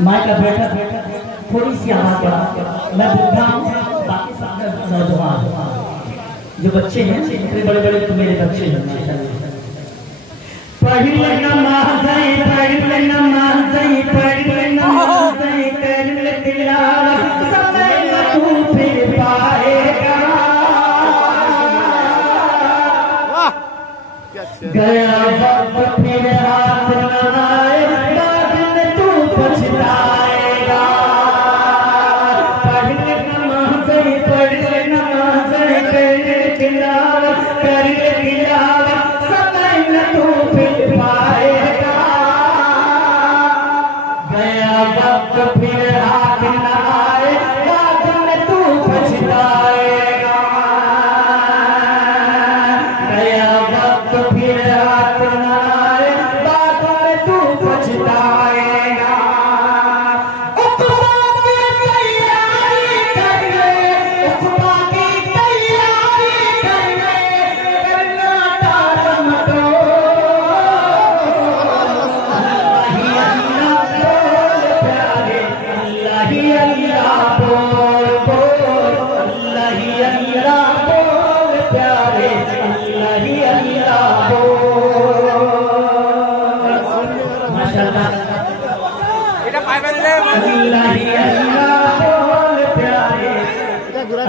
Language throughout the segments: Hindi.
माँ का बेटा थोड़ी सी आवाज बढ़ा, मैं बुढ़ा हूँ, बाकी सब नौजवान जो बच्चे हैं इतने बड़े बड़े तो मेरे बच्चे हैं। पढ़ नमाज़ पढ़ नमाज़ पढ़ नमाज़ कर ले तिलावत समय तू फिर पाएगा। गया वक्त फिर हाथ न आए, बाद में तू पछताएगा। पढ़ नमाज़ कर ले तिलावत समय में तू फिर पाएगा। गया वक्त फिर हाथ न आए, बाद में तू पछताएगा। गया वक्त फिर हाथ न आए, बाद में तू पछताएगा। उक़बा की तैयारी कर ले, उक़बा की तैयारी कर ले, करना तारा मतो। अल्लाह ही अल्लाह बोल बोल, अल्लाह ही अल्लाह बोल प्यारे, अल्लाह ही अल्लाह बोल। माशाअल्लाह, अल्लाह ही अल्लाह बोल प्यारे,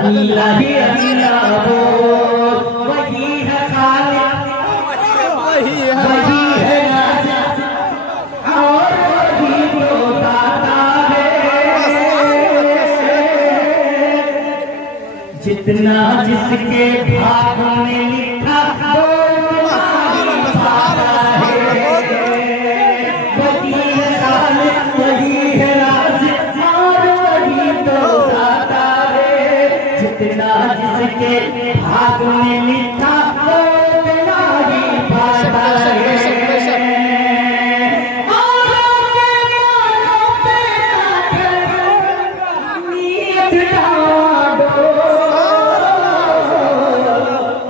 अल्लाह ही अल्लाह बोल। वही है खालिक, वही है राज़िक़, और वही तो दाता है। जितना जिसके भाग में लिखा वो पाता है। वही है खालिक, वही है राज़िक़, और वही तो दाता है। जितना जिसके भाग में लिखा वो उतना ही पाता है। औरों के मानों पे आकर नीयत डालो।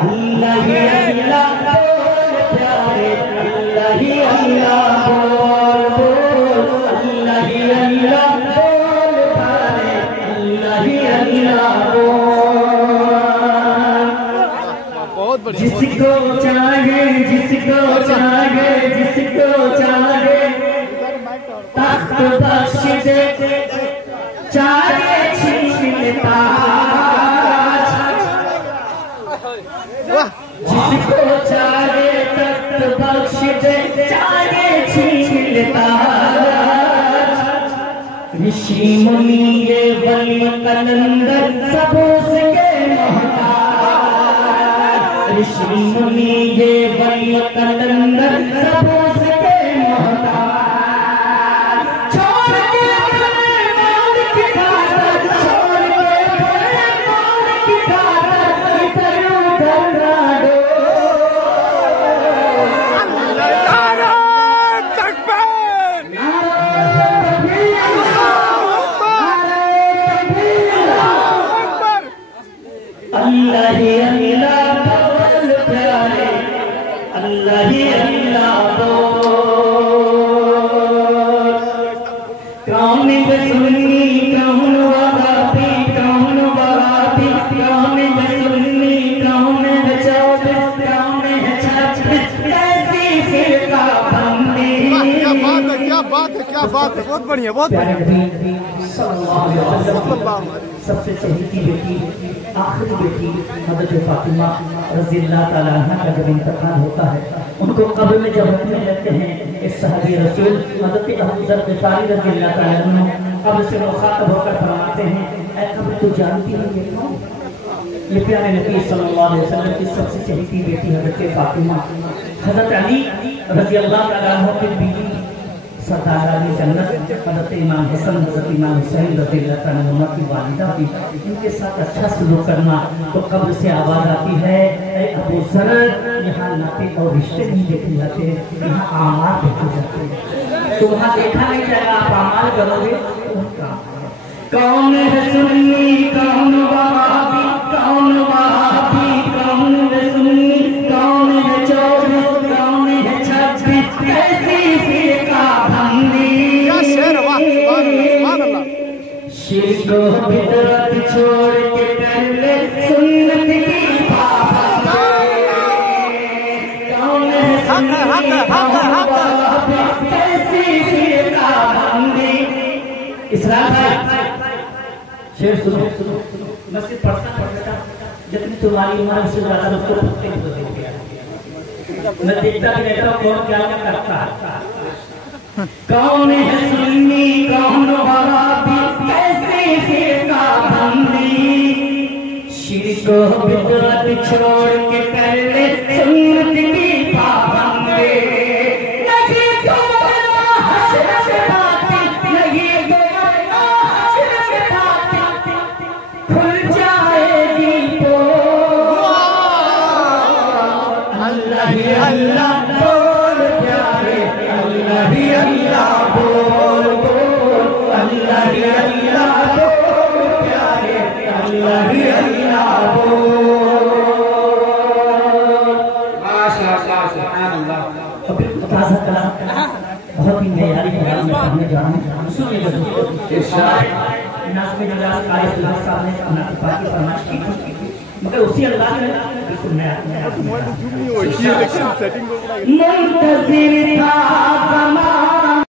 अल्लाह ही अल्लाह बोल प्यारे, अल्लाह ही अल्लाह बोल बोल, अल्लाह ही अल्लाह बोल प्यारे, अल्लाह ही अल्लाह बोल। जिसको चाहे जिसको चाहे जिसको चाहे तख्त बख्श दे, चाहे छीन लेता। जिसको चाहे तख्त बख्श दे, चाहे छीन लेता। ऋषि मुनि ये वली कलंदर सब उसके मोहताज। ऋषि मुनि ये वली कलंदर सब उसके मोहताज। छोड़ के अपने मौत की खातर, छोड़ के अपने मौत की खातर इधर उधर ना दो। अल्लाह ही अल्लाह बोल प्यारे, अल्लाह ही अल्लाह बोल। कौन बसुन्नी कौन वहाबी, कौन वहाबी कौन बसुन्नी, कौन है चौबे कौन है छब्बे, ऐसी फिरका बंदी। क्या बात है, बहुत बढ़िया, बहुत बढ़िया। सबसे चहेती बेटी, आखिरी बेटी हज़रत फातिमा रज़ियल्लाहु ताला अन्हा का जब इंतकाल होता है, उनको कब्र में जब रखने लगते हैं, इस सहाबी रसूल हज़रत अबू ज़र ग़िफ़ारी रज़ियल्लाहु ताला अन्हु कब्र से मुखातब होकर फरमाते हैं, ऐ कब्र तू जानती है ये कौन? ये प्यारे नबी सल्लल्लाहु अलैहि वसल्लम की सबसे चहेती बेटी हज़रत फातिमा, हज़रत अली रज़ियल्लाहु ताला अन्हु की बीवी, सरदार आली जन्नत हज़रत इमाम हसन, हज़रत इमाम हुसैन रज़ियल्लाहु ताला अन्हुमा की वालिदा भी। इनके साथ अच्छा सलूक करना। तो कब्र से आवाज आती है, ऐ अबू ज़र, यहाँ नाते और रिश्ते नहीं देखे जाते, यहाँ आमाल देखे जाते हैं। तो वहाँ देखा नहीं जाएगा, आप आमाल करोगे तो उनका। कौन है सुन्नी, कौन वहाबी, कौन वहाबी कौन है सुन्नी, कौन है चौबे कौन है छब्बे, कैसी फिरका बिदअत छोड़ के पहले सुन्नत की कौन है इस्लाम है। शेर सुनो, मैं सिर्फ पढ़ता जितनी तुम्हारी उम्र उससे ज्यादा उसको मैं देखता भी रहता हूँ कौन क्या करता है। कौन है सुन्नी कौन वहाबी कैसे फिरका बंदी, शिर्क को बिदअत छोड़ के पहले सुन्नत की पाबंदी। नहीं तो वरना हश्र में बाती, नहीं तो वरना हश्र में बाती खुल जाएगी तो अल्लाह ही अल्लाह बोल प्यारे, अल्लाह ही अल्लाह बोल बोल, अल्लाह ही अल्लाह बोल प्यारे, अल्लाह ही अल्लाह बोल। माशाअल्लाह सुभान अल्लाह। अभी ताज़ा कलाम बहुत ही मेयारी कलाम में हमने जाना सुनिए इरशाद नाज़िम जलाल क़ारी अल्लाह साहब ने अपना बाकी फरमाइश की, मगर उसी अल्लाह ने बिल्कुल नया मुंतज़िर था ज़माना